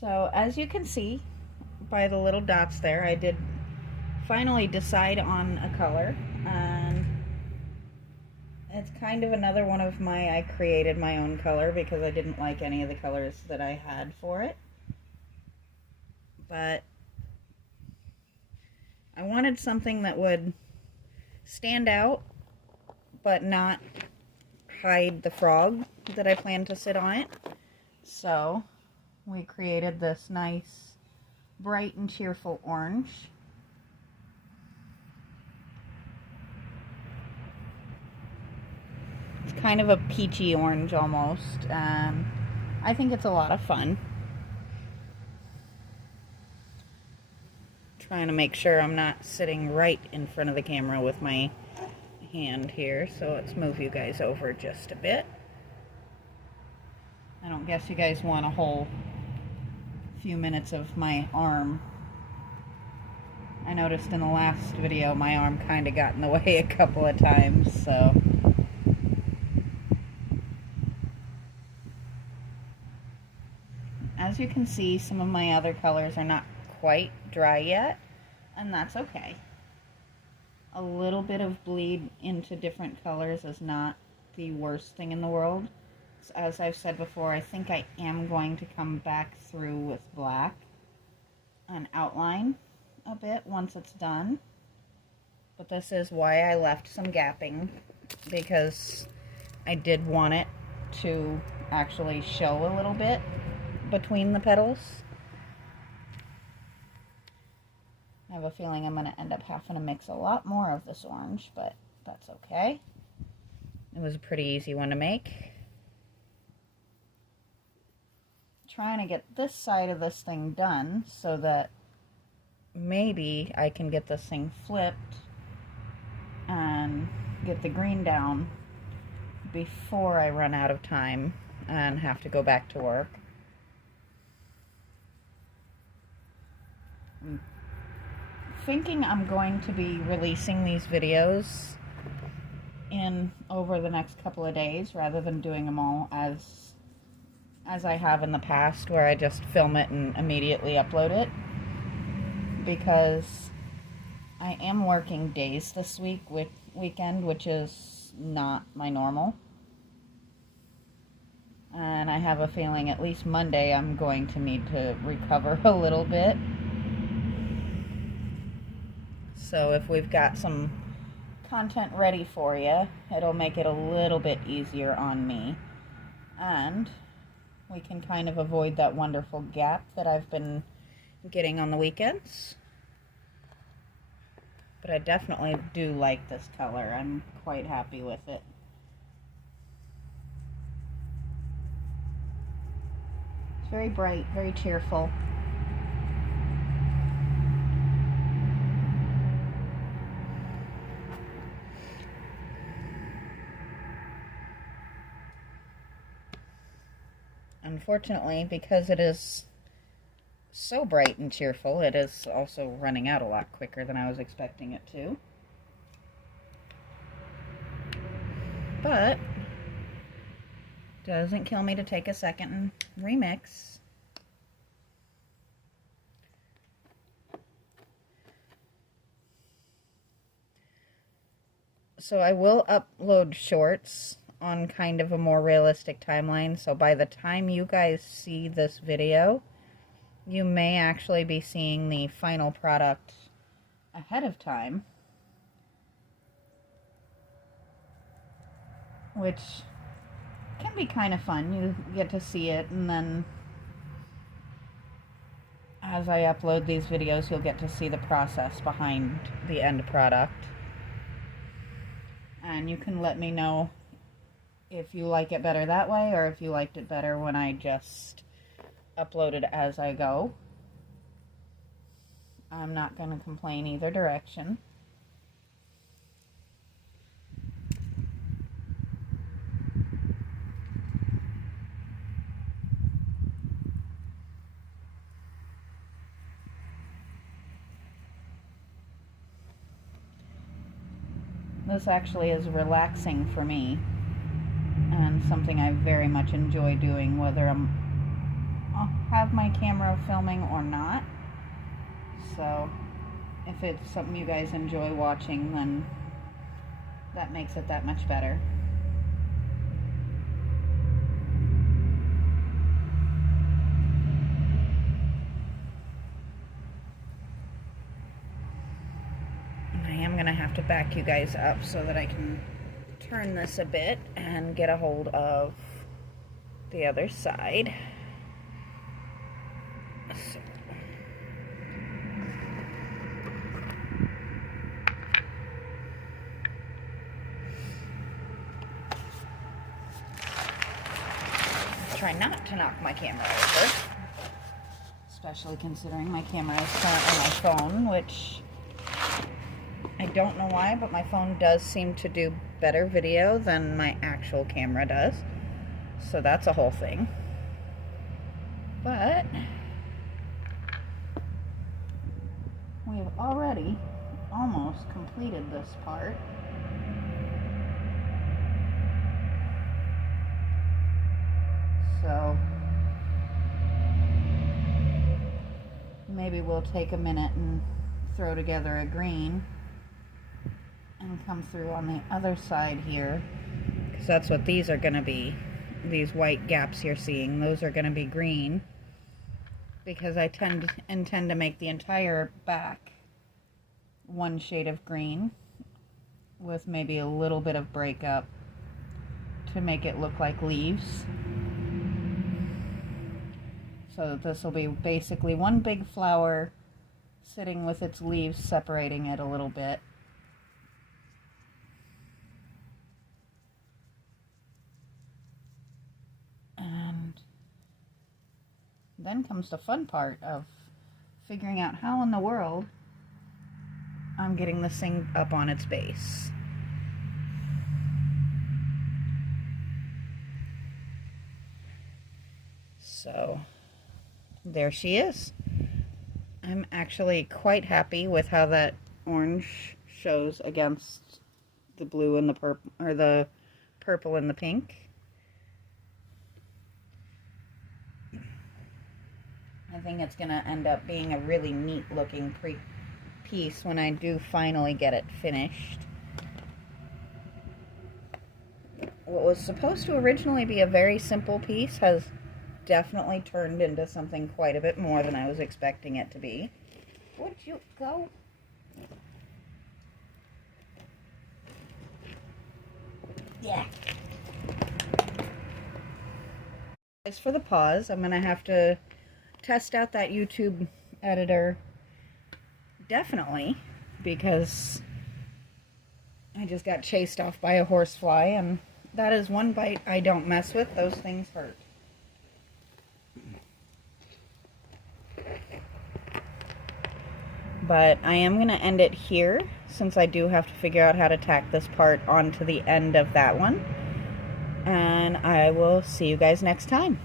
So as you can see by the little dots there, I did finally decide on a color, and it's kind of another one of I created my own color because I didn't like any of the colors that I had for it. But I wanted something that would stand out but not hide the frog that I plan to sit on it. So we created this nice bright and cheerful orange. It's kind of a peachy orange almost, and I think it's a lot of fun. Trying to make sure I'm not sitting right in front of the camera with my hand here, so let's move you guys over just a bit. I don't guess you guys want a whole few minutes of my arm. I noticed in the last video my arm kind of got in the way a couple of times, so as you can see, some of my other colors are not quite dry yet, and that's okay. A little bit of bleed into different colors is not the worst thing in the world. As I've said before, I think I am going to come back through with black and outline a bit once it's done. But this is why I left some gapping, because I did want it to actually show a little bit between the petals. I have a feeling I'm going to end up having to mix a lot more of this orange, but that's okay. It was a pretty easy one to make. Trying to get this side of this thing done so that maybe I can get this thing flipped and get the green down before I run out of time and have to go back to work. I'm thinking I'm going to be releasing these videos in over the next couple of days rather than doing them all as I have in the past, where I just film it and immediately upload it, because I am working days this weekend, which is not my normal. And I have a feeling at least Monday I'm going to need to recover a little bit. So if we've got some content ready for you, it'll make it a little bit easier on me. And we can kind of avoid that wonderful gap that I've been getting on the weekends. But I definitely do like this color. I'm quite happy with it. It's very bright, very cheerful. Unfortunately, because it is so bright and cheerful, it is also running out a lot quicker than I was expecting it to. But doesn't kill me to take a second and remix. So I will upload shorts on kind of a more realistic timeline, so by the time you guys see this video, you may actually be seeing the final product ahead of time, which can be kind of fun. You get to see it, and then as I upload these videos, you'll get to see the process behind the end product. And you can let me know if you like it better that way, or if you liked it better when I just upload it as I go. I'm not going to complain either direction. This actually is relaxing for me, and something I very much enjoy doing, whether I'm have my camera filming or not. So if it's something you guys enjoy watching, then that makes it that much better. I am going to have to back you guys up so that I can turn this a bit and get a hold of the other side. So. Try not to knock my camera over, especially considering my camera is currently my phone, which I don't know why, but my phone does seem to do better video than my actual camera does. So that's a whole thing. But we have already almost completed this part. So maybe we'll take a minute and throw together a green and come through on the other side here, because that's what these are going to be. These white gaps you're seeing, those are going to be green, because I intend to make the entire back one shade of green with maybe a little bit of breakup to make it look like leaves. So this will be basically one big flower sitting with its leaves separating it a little bit. And then comes the fun part of figuring out how in the world I'm getting this thing up on its base. So there she is. I'm actually quite happy with how that orange shows against the blue and the purple, or the purple and the pink. I think it's going to end up being a really neat looking piece when I do finally get it finished. What was supposed to originally be a very simple piece has definitely turned into something quite a bit more than I was expecting it to be. Would you go? Yeah. As for the pause, I'm going to have to test out that YouTube editor, definitely, because I just got chased off by a horsefly, and that is one bite I don't mess with. Those things hurt. But I am going to end it here, since I do have to figure out how to tack this part onto the end of that one. And I will see you guys next time.